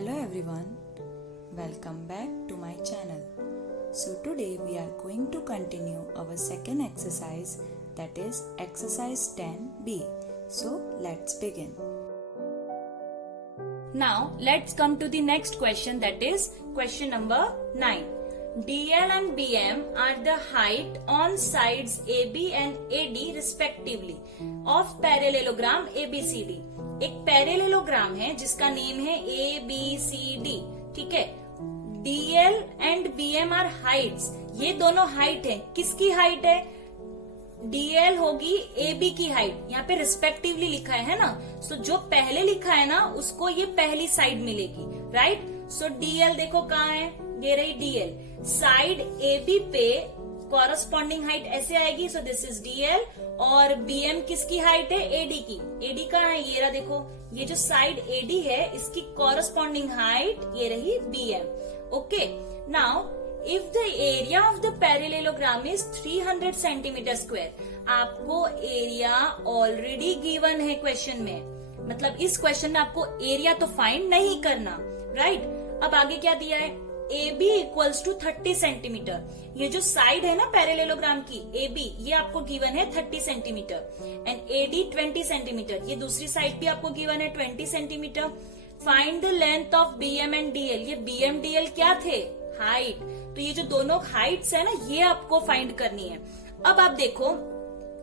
Hello everyone, welcome back to my channel. So today we are going to continue our second exercise, that is exercise 10B. So let's begin. Now let's come to the next question, that is question number 9. DL and BM are the height on sides AB and AD respectively of parallelogram ABCD. एक parallelogram है जिसका name है ABCD, ठीक है. DL and BM are heights, ये दोनों height है. किसकी हाइट है? DL होगी AB की हाइट, यहाँ पे रिस्पेक्टिवली लिखा है ना. सो जो पहले लिखा है ना उसको ये पहली साइड मिलेगी, राइट. सो DL देखो कहाँ है, ये रही DL. साइड AB पे कॉरस्पॉन्डिंग हाइट ऐसे आएगी, सो दिस इज DL. और BM किसकी हाइट है? AD की. AD कहाँ है? ये रहा देखो, ये जो साइड AD है इसकी कॉरस्पॉन्डिंग हाइट ये रही BM. Okay, now if the area of the parallelogram is 300 centimetre square. आपको एरिया ऑलरेडी गिवन है क्वेश्चन में, मतलब इस क्वेश्चन में आपको एरिया तो फाइंड नहीं करना, राइट. अब आगे क्या दिया है? AB equals to 30 centimetre. ये जो साइड है ना पैरेलेलोग्राम की AB, ये आपको गिवन है 30 सेंटीमीटर एंड AD 20 सेंटीमीटर. ये दूसरी साइड भी आपको गिवन है 20 centimetre. Find the length of BM and DL. ये BM DL क्या थे? हाइट. तो ये जो दोनों हाइट्स है ना, ये आपको फाइंड करनी है. अब आप देखो,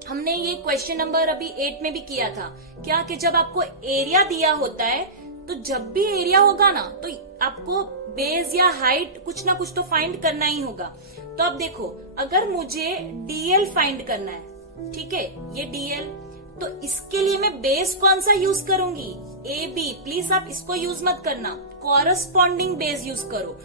हमने ये क्वेश्चन नंबर अभी 8 में भी किया था क्या, कि जब आपको एरिया दिया होता है तो जब भी एरिया होगा ना तो आपको बेस या हाइट कुछ ना कुछ तो फाइंड करना ही होगा. तो अब देखो, अगर मुझे DL फाइंड करना है, ठीक है, ये DL, तो इसके लिए मैं बेस कौन सा यूज करूंगी? AB. प्लीज आप इसको यूज मत करना, कॉरस्पॉन्डिंग बेस यूज करो.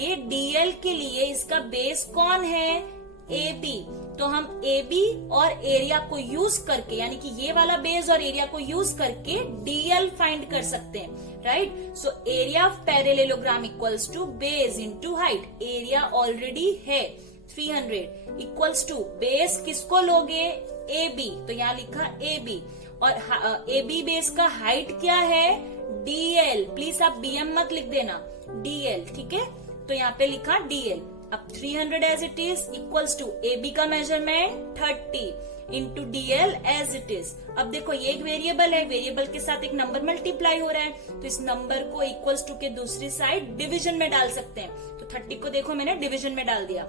ये DL के लिए इसका बेस कौन है? AB. तो हम AB और एरिया को यूज करके, यानी कि ये वाला बेस और एरिया को यूज करके DL फाइंड कर सकते हैं, right. So area of parallelogram equals to base into height. Area already है 300 इक्वल्स टू बेस किसको लोगे? AB. तो यहाँ लिखा AB और AB बेस का हाइट क्या है? DL. प्लीज आप BM मत लिख देना, DL, ठीक है. तो यहाँ पे लिखा DL. अब 300 as it is equals to AB का measurement 30 into DL as it is. अब देखो, ये एक वेरिएबल है, वेरिएबल के साथ एक नंबर मल्टीप्लाई हो रहा है, तो इस नंबर को इक्वल्स टू के दूसरी साइड डिवीजन में डाल सकते हैं. तो 30 को देखो मैंने डिवीजन में डाल दिया.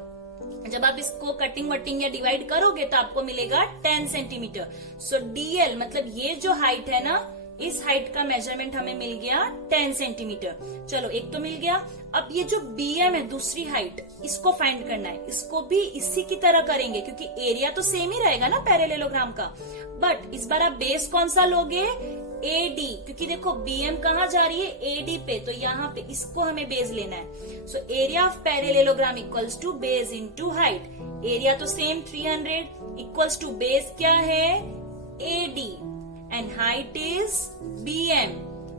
जब आप इसको कटिंग वटिंग या डिवाइड करोगे तो आपको मिलेगा 10 सेंटीमीटर. सो DL मतलब ये जो हाइट है ना, इस हाइट का मेजरमेंट हमें मिल गया 10 सेंटीमीटर. चलो, एक तो मिल गया. अब ये जो BM है दूसरी हाइट, इसको फाइंड करना है. इसको भी इसी की तरह करेंगे क्योंकि एरिया तो सेम ही रहेगा ना पैरेलेलोग्राम का. बट इस बार आप बेस कौन सा लोगे? AD. क्योंकि देखो BM कहाँ जा रही है? AD पे. तो यहाँ पे इसको हमें बेस लेना है. So area of parallelogram equals to base into height. Area तो सेम 300 इक्वल्स टू बेस क्या है? AD and height is BM.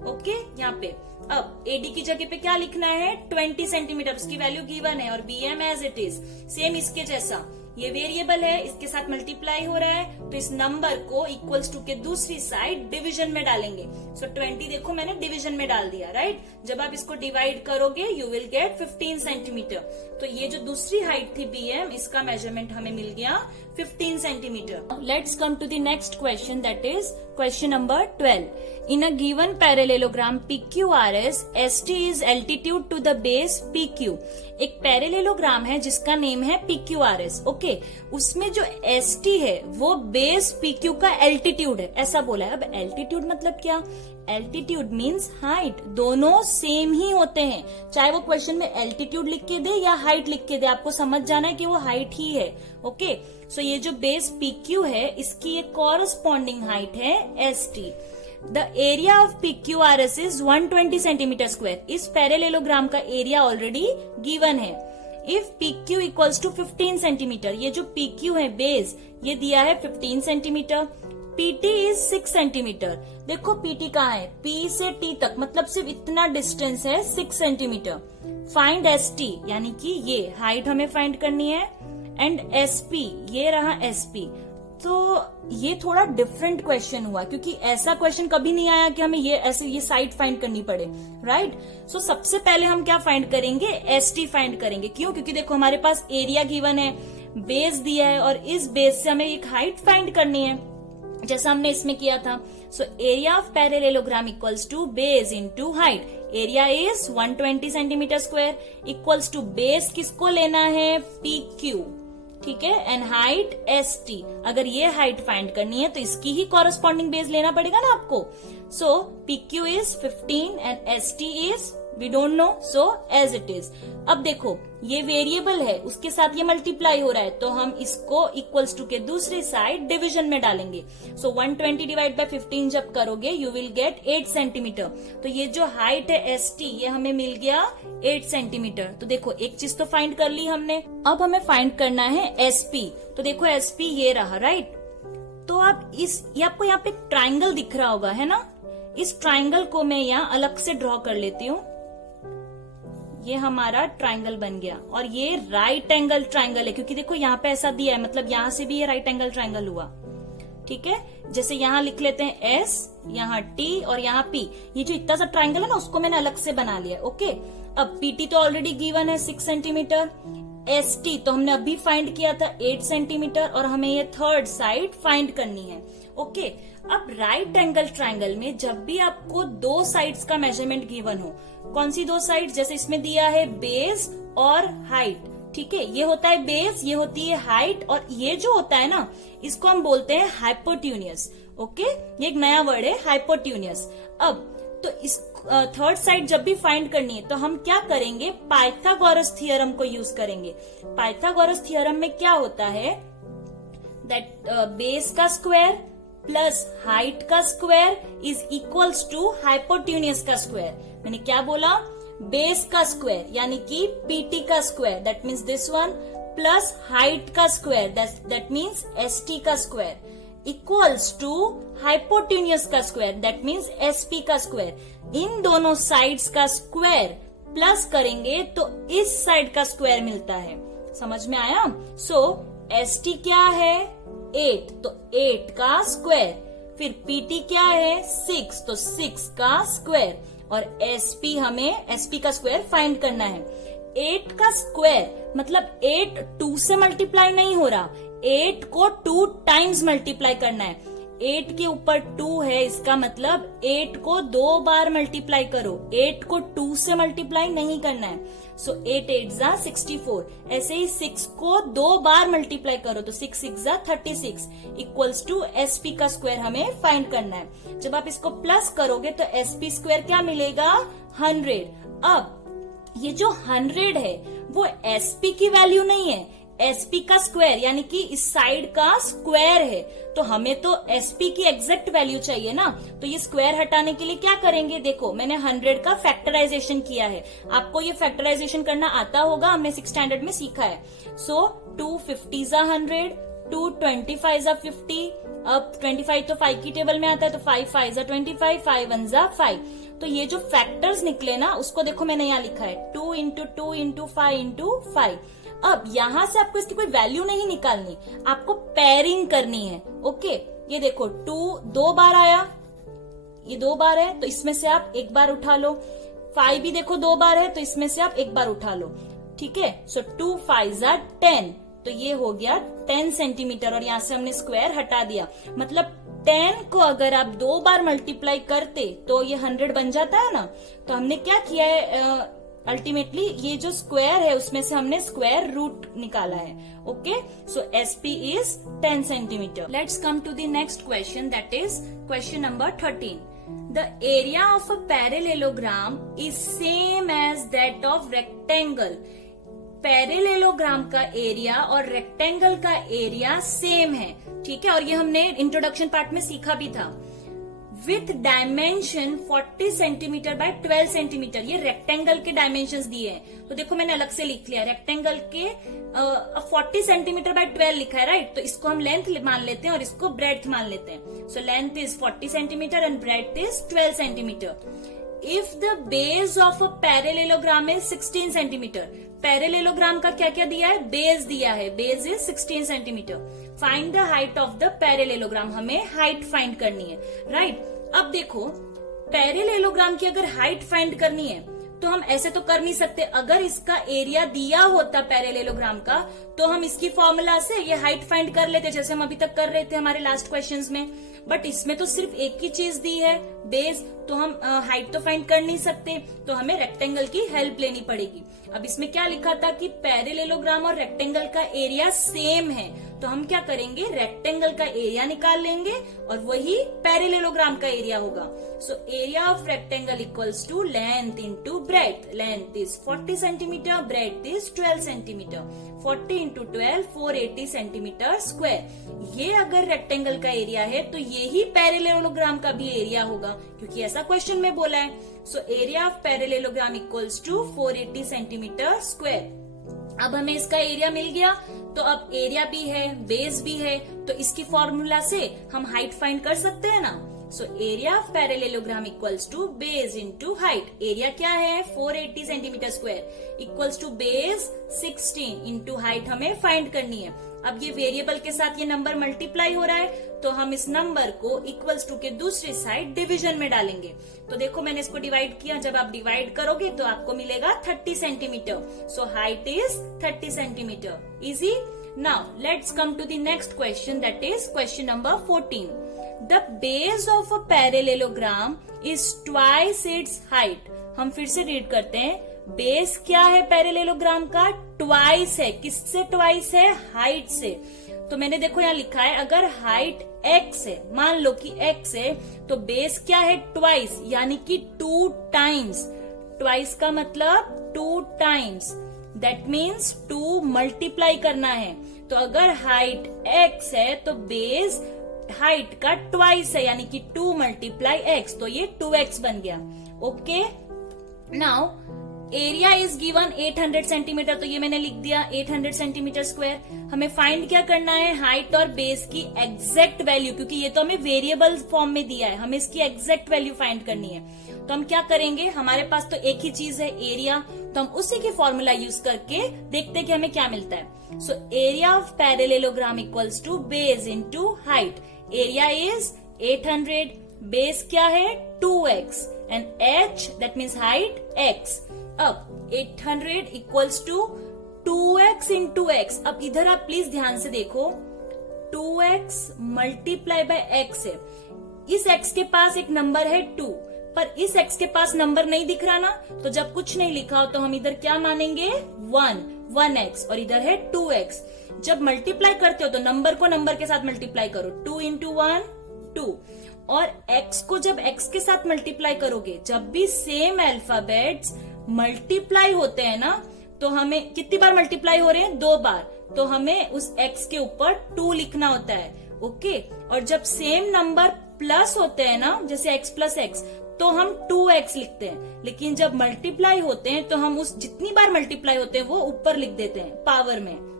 Okay, यहाँ पे अब AD की जगह पे क्या लिखना है? 20 सेंटीमीटर. उसकी वैल्यू गिवन है और BM as it is same इसके जैसा. ये वेरिएबल है, इसके साथ मल्टीप्लाई हो रहा है, तो इस नंबर को इक्वल्स टू के दूसरी साइड डिवीजन में डालेंगे. सो 20 देखो मैंने डिवीजन में डाल दिया, राइट. जब आप इसको डिवाइड करोगे यू विल गेट 15 सेंटीमीटर. तो ये जो दूसरी हाइट थी BM, इसका मेजरमेंट हमें मिल गया 15 centimeter. Let's come to the next question, that is question number 12. In a given parallelogram PQRS, ST is altitude to the base PQ. एक पैरेलेलोग्राम है जिसका नेम है PQRS. ओके, उसमें जो ST है वो बेस PQ का एल्टीट्यूड है, ऐसा बोला है. अब एल्टीट्यूड मतलब क्या? Altitude means height. दोनों सेम ही होते हैं, चाहे वो क्वेश्चन में एल्टीट्यूड लिख के दे या हाइट लिख के दे, आपको समझ जाना है कि वो हाइट ही है. ओके, सो ये जो बेस PQ है इसकी एक कॉरस्पॉन्डिंग हाइट है ST. The area of PQRS is 120 centimeter square. इस पैरेलेलोग्राम का एरिया ऑलरेडी गिवन है. If PQ equals to 15 centimeter, ये जो PQ है बेस, ये दिया है 15 सेंटीमीटर. PT is 6 centimeter. देखो PT कहाँ है? P से T तक, मतलब सिर्फ इतना डिस्टेंस है 6 सेंटीमीटर. फाइंड ST, यानी कि ये हाइट हमें फाइंड करनी है, एंड SP, ये रहा SP. तो ये थोड़ा डिफरेंट क्वेश्चन हुआ, क्योंकि ऐसा क्वेश्चन कभी नहीं आया कि हमें ये साइड फाइंड करनी पड़े, राइट। सो सबसे पहले हम क्या फाइंड करेंगे, एसटी फाइंड करेंगे। क्यों? क्योंकि देखो हमारे पास एरिया गिवन है, बेस दिया है, और इस बेस से हमें एक हाइट फाइंड करनी है, जैसा हमने इसमें किया था। So area of parallelogram equals to base into height. Area is 120 centimeter square equals to base किसको लेना है, PQ, ठीक है, एंड हाइट ST। अगर ये हाइट फाइंड करनी है तो इसकी ही कॉरेस्पॉन्डिंग बेस लेना पड़ेगा ना आपको। So PQ is 15 and ST is we don't know, so as it is. अब देखो ये वेरिएबल है, उसके साथ ये मल्टीप्लाई हो रहा है, तो हम इसको इक्वल्स टू के दूसरी साइड डिवीजन में डालेंगे। सो 120 डिवाइड बाय 15 जब करोगे यू विल गेट 8 सेंटीमीटर। तो ये जो हाइट है ST ये हमें मिल गया 8 सेंटीमीटर। तो देखो एक चीज तो फाइंड कर ली हमने, अब हमें फाइंड करना है SP। तो देखो SP ये रहा, राइट। तो आप ये आपको यहाँ पे ट्राइंगल दिख रहा होगा, है ना। इस ट्राइंगल को मैं यहाँ अलग से ड्रॉ कर लेती हूँ। ये हमारा ट्राइंगल बन गया, और ये राइट एंगल ट्राइंगल है, क्योंकि देखो यहाँ पे ऐसा दिया है, मतलब यहाँ से भी ये राइट एंगल ट्राइंगल हुआ, ठीक है। जैसे यहाँ लिख लेते हैं S, यहाँ T और यहाँ P। ये जो इतना सा ट्राइंगल है ना, उसको मैंने अलग से बना लिया, ओके। अब PT तो ऑलरेडी गिवन है 6 सेंटीमीटर, ST तो हमने अभी फाइंड किया था 8 सेंटीमीटर, और हमें ये थर्ड साइड फाइंड करनी है, ओके। अब राइट एंगल ट्राइंगल में जब भी आपको दो साइड्स का मेजरमेंट गिवन हो, कौन सी दो साइड, जैसे इसमें दिया है बेस और हाइट, ठीक है। ये होता है बेस, ये होती है हाइट, और ये जो होता है ना इसको हम बोलते हैं हाइपोट्यूनियस, ओके। ये एक नया वर्ड है हाइपोट्यूनियस। अब तो इस थर्ड साइड जब भी फाइंड करनी है तो हम क्या करेंगे, पाइथागोरस थ्योरम को यूज करेंगे। पाइथागोरस थ्योरम में क्या होता है, दैट बेस का स्क्वायर प्लस हाइट का स्क्वायर इज इक्वल्स टू हाइपोट्यूनियस का स्क्वायर। मैंने क्या बोला, बेस का स्क्वायर यानी कि PT का square, that means this one, plus height का स्क्वायर, दैट मीन्स ST का स्क्वायर, इक्वल्स टू हाइपोट्यूनियस का स्क्वायर, दैट मीन्स SP का स्क्वायर। इन दोनों साइड्स का स्क्वायर प्लस करेंगे तो इस साइड का स्क्वायर मिलता है। समझ में आया। सो ST क्या है, 8, तो 8 का स्क्वायर, फिर PT क्या है 6, तो 6 का स्क्वायर, और SP हमें SP का स्क्वायर फाइंड करना है। 8 का स्क्वायर मतलब 8 2 से मल्टीप्लाई नहीं हो रहा, 8 को 2 टाइम्स मल्टीप्लाई करना है। 8 के ऊपर 2 है, इसका मतलब 8 को 2 बार मल्टीप्लाई करो, 8 को 2 से मल्टीप्लाई नहीं करना है। सो 8 8 जा 64। ऐसे ही 6 को 2 बार मल्टीप्लाई करो तो 6 6 जा 36 इक्वल्स टू SP का स्क्वायर हमें फाइंड करना है। जब आप इसको प्लस करोगे तो SP स्क्वायर क्या मिलेगा, 100। अब ये जो 100 है वो SP की वैल्यू नहीं है, SP का स्क्वायर यानी कि इस साइड का स्क्वायर है, तो हमें तो SP की एग्जैक्ट वैल्यू चाहिए ना। तो ये स्क्वायर हटाने के लिए क्या करेंगे, देखो मैंने 100 का फैक्टराइजेशन किया है, आपको ये फैक्टराइजेशन करना आता होगा, हमने 6th स्टैंडर्ड में सीखा है। सो 2 50 जा 100, 2 25 जा 50, अब 25 तो 5 की टेबल में आता है, तो 5 5 जा 25, 5 1 जा 5। तो ये जो फैक्टर्स निकले ना उसको देखो मैंने यहाँ लिखा है 2 इंटू 2 इंटू 5 इंटू 5। अब यहां से आपको इसकी कोई वैल्यू नहीं निकालनी, आपको पेयरिंग करनी है, ओके। ये देखो 2 2 बार आया, ये 2 बार है तो इसमें से आप एक बार उठा लो, 5 भी देखो 2 बार है तो इसमें से आप एक बार उठा लो, ठीक है। सो 2 5 जा 10, तो ये हो गया 10 सेंटीमीटर, और यहाँ से हमने स्क्वायर हटा दिया। मतलब 10 को अगर आप 2 बार मल्टीप्लाई करते तो ये 100 बन जाता है ना। तो हमने क्या किया है, अल्टीमेटली ये जो स्क्वायर है उसमें से हमने स्क्वायर रूट निकाला है, okay. So SP is 10 centimeter. Let's come to the next question, that is question number 13. The area of a parallelogram is same as that of rectangle. Parallelogram का area और rectangle का area same है, ठीक है, और ये हमने introduction part में सीखा भी था। With dimension 40 centimetre bye 12 centimetre, ये रेक्टेंगल के डायमेंशंस दिए हैं। तो देखो मैंने अलग से लिख लिया, रेक्टेंगल के 40 सेंटीमीटर बाय 12 लिखा है, राइट। तो इसको हम लेंथ मान लेते हैं और इसको ब्रेड्थ मान लेते हैं। So length is 40 centimetre and breadth is 12 centimetre. If the base of a parallelogram is 16 centimetre, parallelogram का क्या क्या दिया है, बेस दिया है, base is 16 centimetre. Find the height of the parallelogram, हमें हाइट फाइंड करनी है, राइट। अब देखो पैरेलेलोग्राम की अगर हाइट फाइंड करनी है तो हम ऐसे तो कर नहीं सकते, अगर इसका एरिया दिया होता पैरेलेलोग्राम का तो हम इसकी फॉर्मूला से ये हाइट फाइंड कर लेते, जैसे हम अभी तक कर रहे थे हमारे लास्ट क्वेश्चंस में। बट इसमें तो सिर्फ एक ही चीज दी है, बेस, तो हम हाइट तो फाइंड कर नहीं सकते, तो हमें रेक्टेंगल की हेल्प लेनी पड़ेगी। अब इसमें क्या लिखा था कि पैरेलेलोग्राम और रेक्टेंगल का एरिया सेम है, तो हम क्या करेंगे, रेक्टेंगल का एरिया निकाल लेंगे और वही पैरेलेलोग्राम का एरिया होगा। So area of rectangle equals to length into breadth. Length is 40 centimeter, breadth is 12 centimeter. 40 into 12 480 centimeter square. ये अगर रेक्टेंगल का एरिया है तो ये ही पैरेलेलोग्राम का भी एरिया होगा, क्योंकि ऐसा क्वेश्चन में बोला है। So area of parallelogram equals to 480 centimeter square. अब हमें इसका एरिया मिल गया, तो अब एरिया भी है, बेस भी है, तो इसकी फॉर्मूला से हम हाइट फाइंड कर सकते हैं ना। So area of parallelogram equals to base into height. Area क्या है, 480 centimeter square equals to base 16 into height हमें फाइंड करनी है। अब ये वेरिएबल के साथ ये नंबर मल्टीप्लाई हो रहा है, तो हम इस नंबर को इक्वल्स टू के दूसरी साइड डिवीजन में डालेंगे। तो देखो मैंने इसको डिवाइड किया, जब आप डिवाइड करोगे तो आपको मिलेगा 30 centimeter. So height is 30 centimeter. Easy. Now let's come to the next question, that is question number 14। The base of a parallelogram is twice its height। हम फिर से रीड करते हैं, बेस क्या है पैरेलेलोग्राम का, ट्वाइस है। किससे ट्वाइस है, हाइट से। तो मैंने देखो यहाँ लिखा है, अगर हाइट x है, मान लो कि x है, तो बेस क्या है, ट्वाइस, यानी कि 2 टाइम्स। ट्वाइस का मतलब 2 टाइम्स, दैट मीन्स 2 मल्टीप्लाई करना है। तो अगर हाइट x है तो बेस हाइट का ट्वाइस है, यानी कि 2 मल्टीप्लाई x, तो ये 2x बन गया। Okay. Now area is given 800 centimetre, तो ये मैंने लिख दिया 800 सेंटीमीटर स्क्वायर। हमें फाइंड क्या करना है, हाइट और बेस की एग्जैक्ट वैल्यू, क्योंकि ये तो हमें वेरिएबल फॉर्म में दिया है, हमें इसकी एग्जैक्ट वैल्यू फाइंड करनी है। तो हम क्या करेंगे, हमारे पास तो एक ही चीज है, एरिया, तो हम उसी की फॉर्मूला यूज करके देखते हैं कि हमें क्या मिलता है। So area of parallelogram equals to base into height. Area is 800, base क्या है 2x and h that means height x। अब 800 equals to 2x into x। अब इधर आप प्लीज ध्यान से देखो, 2x मल्टीप्लाई बाय x है। इस x के पास एक नंबर है 2, पर इस x के पास नंबर नहीं दिख रहा ना, तो जब कुछ नहीं लिखा हो तो हम इधर क्या मानेंगे, 1x, और इधर है 2x। जब मल्टीप्लाई करते हो तो नंबर को नंबर के साथ मल्टीप्लाई करो, 2 इंटू 1 2, और x को जब x के साथ मल्टीप्लाई करोगे, जब भी सेम अल्फाबेट्स मल्टीप्लाई होते हैं ना, तो हमें कितनी बार मल्टीप्लाई हो रहे हैं, 2 बार, तो हमें उस x के ऊपर 2 लिखना होता है। ओके। और जब सेम नंबर प्लस होते हैं ना, जैसे x प्लस x, तो हम 2x लिखते हैं, लेकिन जब मल्टीप्लाई होते हैं तो हम उस जितनी बार मल्टीप्लाई होते हैं वो ऊपर लिख देते हैं पावर में।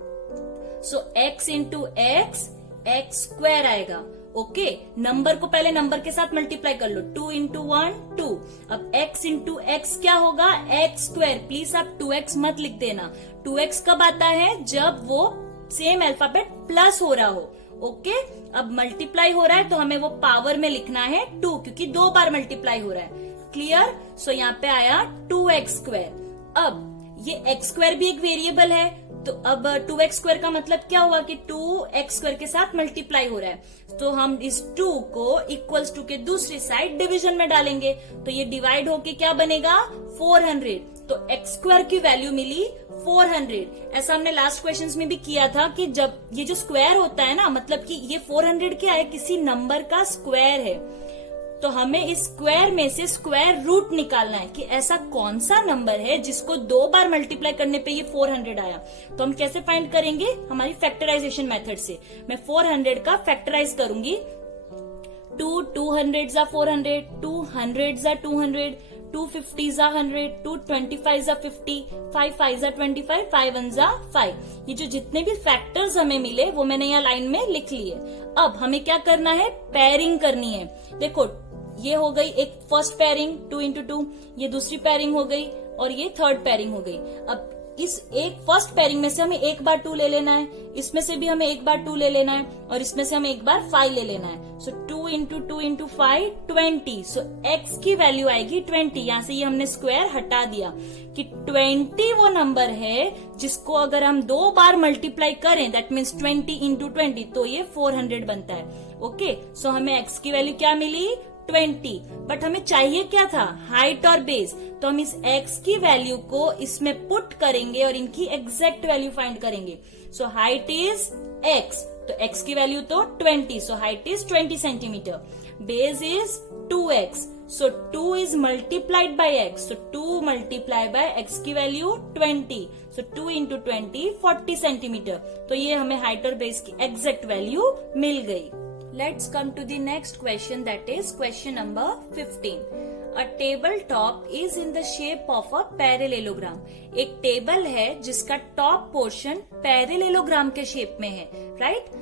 सो x into x, x square आएगा। ओके। नंबर को पहले नंबर के साथ मल्टीप्लाई कर लो, 2 इंटू 1 2। अब x इंटू एक्स क्या होगा, एक्स स्क्वायर। प्लीज आप 2x मत लिख देना, 2x कब आता है, जब वो सेम अल्फाबेट प्लस हो रहा हो। ओके। अब मल्टीप्लाई हो रहा है तो हमें वो पावर में लिखना है 2, क्योंकि 2 बार मल्टीप्लाई हो रहा है। क्लियर। सो यहाँ पे आया 2x स्क्वायर। अब ये x स्क्वायर भी एक वेरिएबल है, तो अब 2x स्क्वायर का मतलब क्या हुआ कि 2x स्क्वायर के साथ मल्टीप्लाई हो रहा है, तो हम इस 2 को इक्वल्स टू के दूसरी साइड डिवीजन में डालेंगे, तो ये डिवाइड होके क्या बनेगा, 400। तो x स्क्वायर की वैल्यू मिली 400। ऐसा हमने लास्ट क्वेश्चंस में भी किया था कि जब ये जो स्क्वायर होता है ना, मतलब कि ये 400 क्या है, किसी नंबर का स्क्वायर है, तो हमें इस स्क्वायर में से स्क्वायर रूट निकालना है कि ऐसा कौन सा नंबर है जिसको 2 बार मल्टीप्लाई करने पे ये 400 आया। तो हम कैसे फाइंड करेंगे, हमारी फैक्टराइजेशन मेथड से। मैं 400 का फैक्टराइज करूंगी, 2 200 जा 400, 200 जा 200, 250 जा 100, 225 जा 50, 5 5 जा 25, 5 1 जा 5। ये जो जितने भी फैक्टर्स हमें मिले वो मैंने यहाँ लाइन में लिख लिए। अब हमें क्या करना है, पेयरिंग करनी है। देखो ये हो गई एक फर्स्ट पेयरिंग 2 into 2, ये दूसरी पेयरिंग हो गई और ये थर्ड पेयरिंग हो गई। अब इस एक फर्स्ट पेयरिंग में से हमें एक बार 2 ले लेना है, इसमें से भी हमें एक बार 2 ले लेना है और इसमें से हमें एक बार 5 ले लेना है। सो 2 into 2 into 5 20। सो x की वैल्यू आएगी 20। यहां से ये हमने स्क्वायर हटा दिया कि 20 वो नंबर है जिसको अगर हम 2 बार मल्टीप्लाई करें दैट मीन्स 20 into 20 तो ये 400 बनता है। ओके, सो हमें x की वैल्यू क्या मिली 20। बट हमें चाहिए क्या था हाइट और बेस, तो हम इस x की वैल्यू को इसमें पुट करेंगे और इनकी एग्जैक्ट वैल्यू फाइंड करेंगे। सो हाइट इज x, तो x की वैल्यू तो 20, सो height is 20 centimetre. Base is 2x, so 2 is multiplied by x, so 2 multiply by x की वैल्यू 20, सो 2 into 20 40 सेंटीमीटर। तो ये हमें हाइट और बेस की एग्जैक्ट वैल्यू मिल गई। Let's come to the next question, that is question number 15. A tabletop is in the shape of a parallelogram. एक table है जिसका टॉप पोर्शन पैरेलेलोग्राम के शेप में है, right?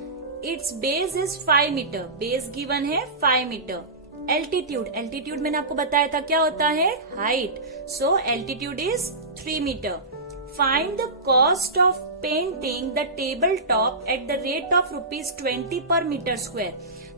Its base is 5 meter, base given है 5 metre. Altitude मैंने आपको बताया था क्या होता है height, so altitude is 3 meter. Find the cost of painting the tabletop at the rate of ₹20 per meter square.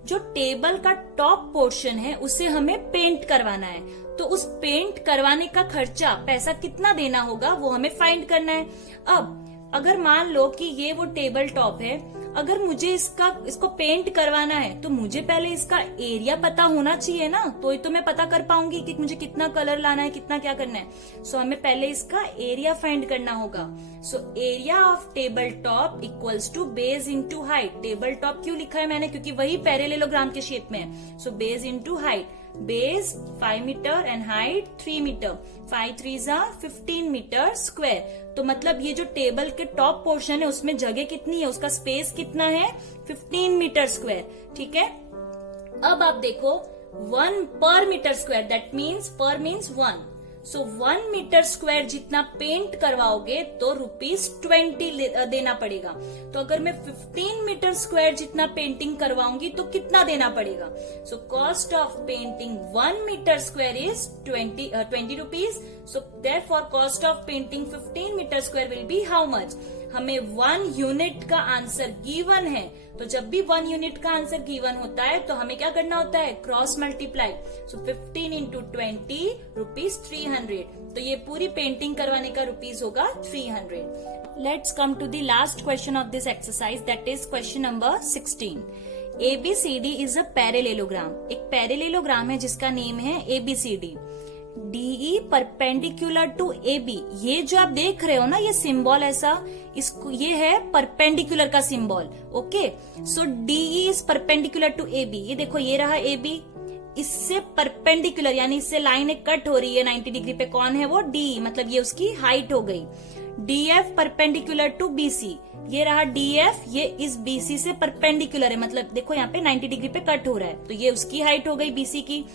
जो टेबल का टॉप पोर्शन है उसे हमें पेंट करवाना है, तो उस पेंट करवाने का खर्चा पैसा कितना देना होगा वो हमें फाइंड करना है। अब अगर मान लो कि ये वो टेबल टॉप है, अगर मुझे इसको पेंट करवाना है तो मुझे पहले इसका एरिया पता होना चाहिए ना, तो ही तो मैं पता कर पाऊंगी कि मुझे कितना कलर लाना है, कितना क्या करना है। सो हमें पहले इसका एरिया फाइंड करना होगा। So area of table top equals to base into height. Table top क्यों लिखा है मैंने, क्योंकि वही पैरेलेलोग्राम के शेप में है। So base into height, base 5 meter and height 3 meter, 5 3s are 15 meter square. तो मतलब ये जो टेबल के टॉप पोर्शन है उसमें जगह कितनी है, उसका स्पेस कितना है 15 मीटर स्क्वायर, ठीक है। अब आप देखो 1 per meter square, that means per means 1, सो 1 मीटर स्क्वायर जितना पेंट करवाओगे तो ₹20 देना पड़ेगा। तो अगर मैं 15 मीटर स्क्वायर जितना पेंटिंग करवाऊंगी तो कितना देना पड़ेगा। So cost of painting 1 meter square is 20 rupees. So therefore cost of painting 15 meter square will be how much. हमें 1 यूनिट का आंसर गिवन है, तो जब भी 1 यूनिट का आंसर गिवन होता है तो हमें क्या करना होता है क्रॉस मल्टीप्लाई। सो 15 into 20 रुपीज 300। तो ये पूरी पेंटिंग करवाने का रुपीज होगा 300। Let's come to the last question of this exercise, that is question number 16। ABCD is a parallelogram. एक पैरेलेलोग्राम है जिसका नेम है ABCD। DE perpendicular to AB। ये जो आप देख रहे हो ना ये सिंबल ऐसा, इसको ये है परपेंडिकुलर का symbol. Okay, so DE is perpendicular to AB। ये देखो ये रहा AB, इससे परपेंडिकुलर यानी इससे लाइन एक कट हो रही है 90 डिग्री पे, कौन है वो DE, मतलब ये उसकी हाइट हो गई। DF perpendicular to BC। ये रहा DF, ये इस BC से परपेंडिकुलर है, मतलब देखो यहाँ पे 90 डिग्री पे कट हो रहा है, तो ये उसकी हाइट हो गई BC की।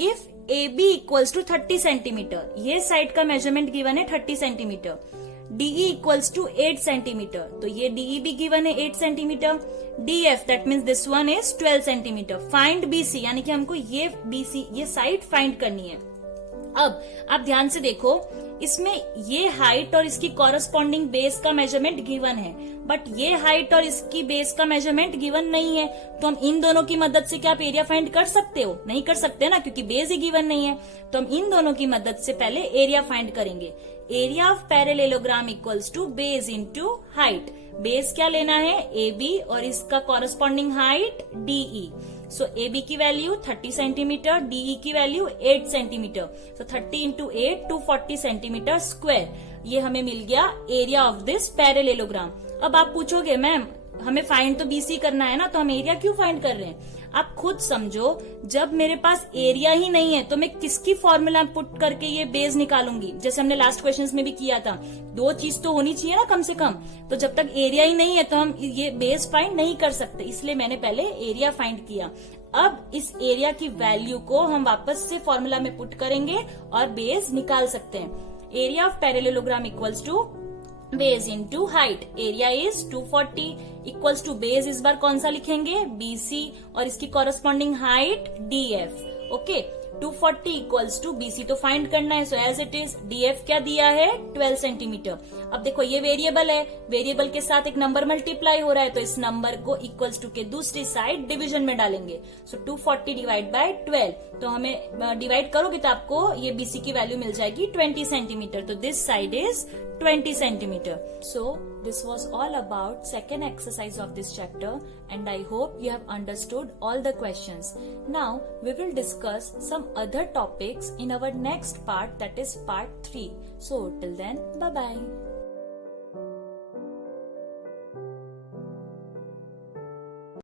If AB equals to 30 centimetre, ये साइड का मेजरमेंट गिवन है 30 centimetre. DE equals to 8 centimetre, तो ये DE भी गिवन है 8 centimetre. DF that means this one is 12 centimetre. Find BC, यानी कि हमको ये BC ये साइड फाइंड करनी है। अब आप ध्यान से देखो, इसमें ये हाइट और इसकी कॉरस्पॉन्डिंग बेस का मेजरमेंट गिवन है, बट ये हाइट और इसकी बेस का मेजरमेंट गिवन नहीं है। तो हम इन दोनों की मदद से क्या आप एरिया फाइंड कर सकते हो? नहीं कर सकते ना, क्योंकि बेस ही गिवन नहीं है। तो हम इन दोनों की मदद से पहले एरिया फाइंड करेंगे। Area of parallelogram equals to base into height. Base क्या लेना है AB और इसका corresponding height DE। So AB की वैल्यू 30 सेंटीमीटर, DE की value 8 centimetre. So 30 into 8 240 centimetre square. ये हमें मिल गया एरिया ऑफ दिस पैरेलेलोग्राम। अब आप पूछोगे मैम हमें फाइंड तो BC करना है ना, तो हम एरिया क्यों फाइंड कर रहे हैं? आप खुद समझो, जब मेरे पास एरिया ही नहीं है तो मैं किसकी फॉर्मूला पुट करके ये बेस निकालूंगी? जैसे हमने लास्ट क्वेश्चंस में भी किया था, 2 चीज तो होनी चाहिए ना कम से कम। तो जब तक एरिया ही नहीं है तो हम ये बेस फाइंड नहीं कर सकते, इसलिए मैंने पहले एरिया फाइंड किया। अब इस एरिया की वैल्यू को हम वापस से फॉर्मूला में पुट करेंगे और बेस निकाल सकते हैं। Area of parallelogram equals to base into height. Area is 240 equals to base, इस बार कौन सा लिखेंगे BC और इसकी corresponding height DF। Okay 240 equals to BC तो फाइंड करना है. So as it is DF क्या दिया है 12 सेंटीमीटर. अब देखो ये वेरिएबल है, वेरिएबल के साथ एक नंबर मल्टीप्लाई हो रहा है तो इस नंबर को इक्वल्स टू के दूसरी साइड डिवीजन में डालेंगे. सो 240 डिवाइड बाय 12 तो हमें डिवाइड करोगे तो आपको ये BC की वैल्यू मिल जाएगी 20 सेंटीमीटर. तो this side is 20 centimeter. So this was all about second exercise of this chapter and I hope you have understood all the questions. Now we will discuss some other topics in our next part, that is part 3. So till then, bye bye.